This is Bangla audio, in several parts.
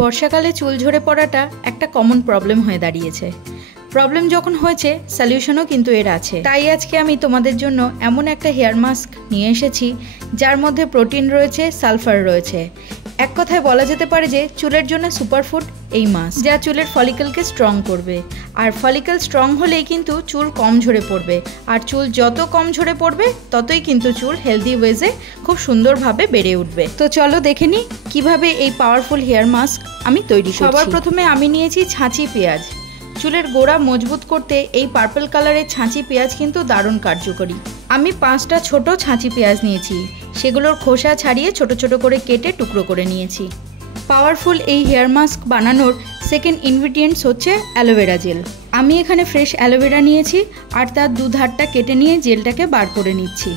বর্ষাকালে চুল ঝরে পড়াটা একটা কমন প্রবলেম হয়ে দাঁড়িয়েছে। প্রবলেম যখন হয়েছে সলিউশনও কিন্তু এর আছে। তাই আজকে আমি তোমাদের জন্য এমন একটা হেয়ার মাস্ক নিয়ে এসেছি যার মধ্যে প্রোটিন রয়েছে, সালফার রয়েছে। এক কথায় বলা যেতে পারে যে চুলের জন্য সুপারফুড এই মাস্ক, যা চুলের ফলিকলকে স্ট্রং করবে। আর ফলিকল স্ট্রং হলেই কিন্তু চুল কম ঝরে পড়বে, আর চুল যত কম ঝরে পড়বে ততই কিন্তু চুল হেলদি ওয়েজে খুব সুন্দরভাবে বেড়ে উঠবে। তো চলো দেখে নিই কিভাবে এই পাওয়ারফুল হেয়ার মাস্ক আমি তৈরি করছি। সবার প্রথমে আমি নিয়েছি ছাঁচি পেঁয়াজ। চুলের গোড়া মজবুত করতে এই পার্পল কালারের ছাঁচি পেঁয়াজ কিন্তু দারুণ কার্যকরী। আমি 5টা ছোট ছাঁচি পেঁয়াজ নিয়েছি, সেগুলোর খোসা ছাড়িয়ে ছোট ছোট করে কেটে টুকরো করে নিয়েছি। পাওয়ারফুল এই হেয়ার মাস্ক বানানোর সেকেন্ড ইনগ্রিডিয়েন্টস হচ্ছে অ্যালোভেরা জেল। আমি এখানে ফ্রেশ অ্যালোভেরা নিয়েছি আর তার দুধারটা কেটে নিয়ে জেলটাকে বার করে নিচ্ছি।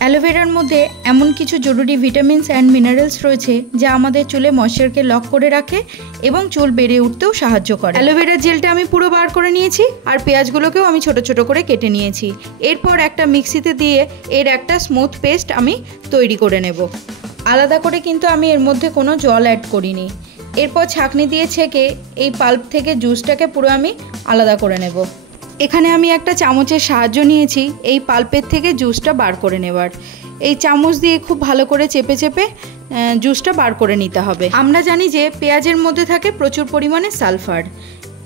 অ্যালোভেরার মধ্যে এমন কিছু জরুরি ভিটামিনস অ্যান্ড মিনারেলস রয়েছে যা আমাদের চুলে ময়েশ্চারকে লক করে রাখে এবং চুল বেড়ে উঠতেও সাহায্য করে। অ্যালোভেরার জেলটা আমি পুরো বার করে নিয়েছি আর পেঁয়াজগুলোকেও আমি ছোট ছোট করে কেটে নিয়েছি। এরপর একটা মিক্সিতে দিয়ে এর একটা স্মুথ পেস্ট আমি তৈরি করে নেব। আলাদা করে কিন্তু আমি এর মধ্যে কোনো জল অ্যাড করিনি। এরপর ছাঁকনি দিয়ে ছেঁকে এই পাল্প থেকে জুসটাকে পুরো আমি আলাদা করে নেব। এখানে আমি একটা চামচের সাহায্য নিয়েছি এই পাল্পের থেকে জুসটা বার করে নেবার। এই চামচ দিয়ে খুব ভালো করে চেপে চেপে জুসটা বার করে নিতে হবে। আমরা জানি যে পেঁয়াজের মধ্যে থাকে প্রচুর পরিমাণে সালফার।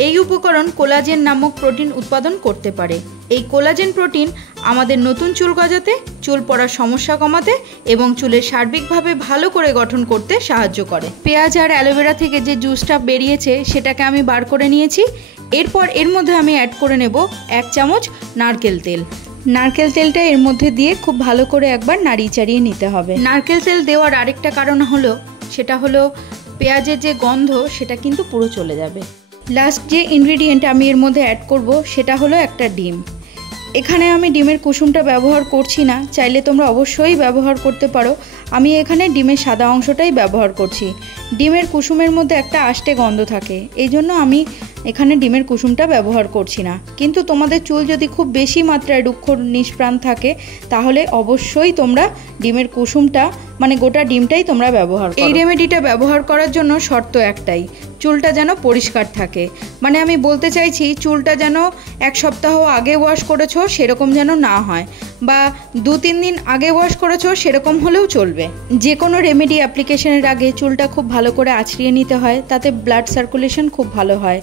এই উপকরণ কোলাজেন নামক প্রোটিন উৎপাদন করতে পারে। এই কোলাজেন প্রোটিন আমাদের নতুন চুল গজাতে, চুল পড়ার সমস্যা কমাতে এবং চুলের সার্বিকভাবে ভালো করে গঠন করতে সাহায্য করে। পেঁয়াজ আর অ্যালোভেরা থেকে যে জুসটা বেরিয়েছে সেটাকে আমি বার করে নিয়েছি। এরপর এর মধ্যে আমি অ্যাড করে নেব 1 চামচ নারকেল তেল। নারকেল তেলটা এর মধ্যে দিয়ে খুব ভালো করে একবার নাড়িয়ে চাড়িয়ে নিতে হবে। নারকেল তেল দেওয়ার আরেকটা কারণ হলো সেটা হলো পেঁয়াজের যে গন্ধ সেটা কিন্তু পুরো চলে যাবে। লাস্ট যে ইনগ্রিডিয়েন্ট আমি এর মধ্যে অ্যাড করব সেটা হলো একটা ডিম। এখানে আমি ডিমের কুসুমটা ব্যবহার করছি না, চাইলে তোমরা অবশ্যই ব্যবহার করতে পারো। আমি এখানে ডিমের সাদা অংশটাই ব্যবহার করছি। ডিমের কুসুমের মধ্যে একটা আষ্টে গন্ধ থাকে, এই জন্য আমি এখানে ডিমের কুসুমটা ব্যবহার করছি না। কিন্তু তোমাদের চুল যদি খুব বেশি মাত্রায় রুক্ষ নিষ্প্রাণ থাকে তাহলে অবশ্যই তোমরা ডিমের কুসুমটা মানে গোটা ডিমটাই তোমরা ব্যবহার করো। এই রেমেডিটা ব্যবহার করার জন্য শর্ত একটাই, চুলটা যেন পরিষ্কার থাকে। মানে আমি বলতে চাইছি চুলটা যেন 1 সপ্তাহ আগে ওয়াশ করেছো সেরকম যেন না হয়, বা 2-3 দিন আগে ওয়াশ করেছো সেরকম হলেও চলবে। যে কোনো রেমেডি অ্যাপ্লিকেশনের আগে চুলটা খুব ভালো করে আঁচড়িয়ে নিতে হয়, তাতে ব্লাড সার্কুলেশন খুব ভালো হয়।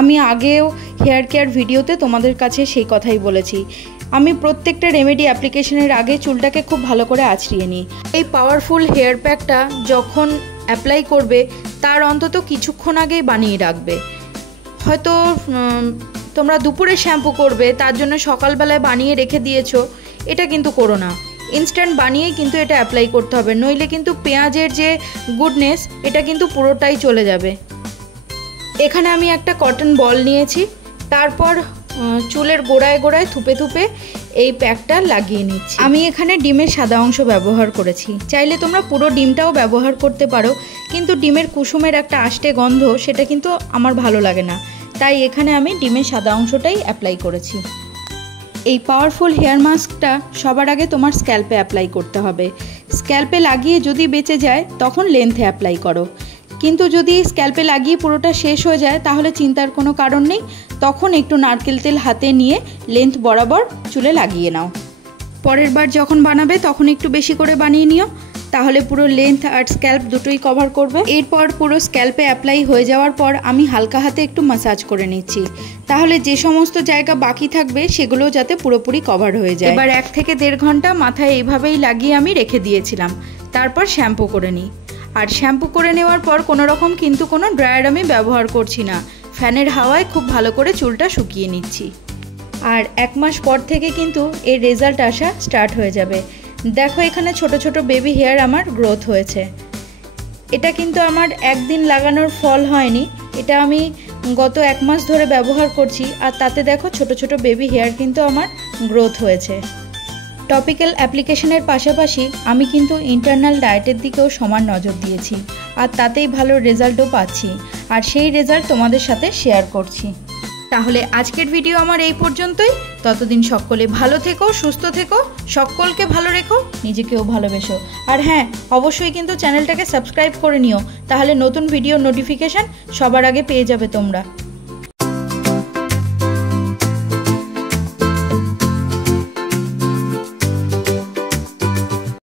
আমি আগেও হেয়ার কেয়ার ভিডিওতে তোমাদের কাছে সেই কথাই বলেছি। আমি প্রত্যেকটা রেমেডি অ্যাপ্লিকেশনের আগে চুলটাকে খুব ভালো করে আঁচড়িয়ে নিই। এই পাওয়ারফুল হেয়ার প্যাকটা যখন অ্যাপ্লাই করবে তার অন্তত কিছুক্ষণ আগেই বানিয়ে রাখবে। হয়তো তোমরা দুপুরে শ্যাম্পু করবে তার জন্য সকালবেলায় বানিয়ে রেখে দিয়েছো, এটা কিন্তু করো না। ইনস্ট্যান্ট বানিয়েই কিন্তু এটা অ্যাপ্লাই করতে হবে, নইলে কিন্তু পেঁয়াজের যে গুডনেস এটা কিন্তু পুরোটাই চলে যাবে। এখানে আমি একটা কটন বল নিয়েছি, তারপর চুলের গোড়ায় গোড়ায় থুপে থুপে এই প্যাকটা লাগিয়ে নিচ্ছি। আমি এখানে ডিমের সাদা অংশ ব্যবহার করেছি, চাইলে তোমরা পুরো ডিমটাও ব্যবহার করতে পারো, কিন্তু ডিমের কুসুমের একটা আষ্টে গন্ধ সেটা কিন্তু আমার ভালো লাগে না, তাই এখানে আমি ডিমের সাদা অংশটাই অ্যাপ্লাই করেছি। এই পাওয়ারফুল হেয়ার মাস্কটা সবার আগে তোমার স্ক্যাল্পে অ্যাপ্লাই করতে হবে। স্ক্যাল্পে লাগিয়ে যদি বেঁচে যায় তখন লেন্থে অ্যাপ্লাই করো, কিন্তু যদি স্ক্যাল্পে লাগিয়ে পুরোটা শেষ হয়ে যায় তাহলে চিন্তার কোনো কারণ নেই। তখন একটু নারকেল তেল হাতে নিয়ে লেন্থ বরাবর চুলে লাগিয়ে নাও। পরের বার যখন বানাবে তখন একটু বেশি করে বানিয়ে নিও, তাহলে পুরো লেন্থ আর স্ক্যাল্প দুটোই কভার করবে। এরপর পুরো স্ক্যাল্পে অ্যাপ্লাই হয়ে যাওয়ার পর আমি হালকা হাতে একটু ম্যাসাজ করে নিচ্ছি, তাহলে যে সমস্ত জায়গা বাকি থাকবে সেগুলো যাতে পুরোপুরি কভার হয়ে যায়। এবার 1 থেকে 1.5 ঘন্টা মাথায় এইভাবেই লাগিয়ে আমি রেখে দিয়েছিলাম, তারপর শ্যাম্পু করে নিই। আর শ্যাম্পু করে নেওয়ার পর কোনো রকম কিন্তু কোনো ড্রায়ার আমি ব্যবহার করছি না, ফ্যানের হাওয়ায় খুব ভালো করে চুলটা শুকিয়ে নিচ্ছি। আর 1 মাস পর থেকে কিন্তু এর রেজাল্ট আসা স্টার্ট হয়ে যাবে। দেখো এখানে ছোট ছোট বেবি হেয়ার আমার গ্রোথ হয়েছে। এটা কিন্তু আমার একদিন লাগানোর ফল হয়নি, এটা আমি গত 1 মাস ধরে ব্যবহার করছি, আর তাতে দেখো ছোট ছোট বেবি হেয়ার কিন্তু আমার গ্রোথ হয়েছে। টপিক্যাল অ্যাপ্লিকেশনের পাশাপাশি আমি কিন্তু ইন্টারনাল ডায়েটের দিকেও সমান নজর দিয়েছি, আর তাতেই ভালো রেজাল্টও পাচ্ছি, আর সেই রেজাল্ট তোমাদের সাথে শেয়ার করছি। তাহলে আজকের ভিডিও আমার এই পর্যন্তই। ততদিন সকলে ভালো থেকো, সুস্থ থেকো, সকলকে ভালো রেখো, নিজেকেও ভালোবেসো। আর হ্যাঁ, অবশ্যই কিন্তু চ্যানেলটাকে সাবস্ক্রাইব করে নিও, তাহলে নতুন ভিডিও নোটিফিকেশান সবার আগে পেয়ে যাবে তোমরা।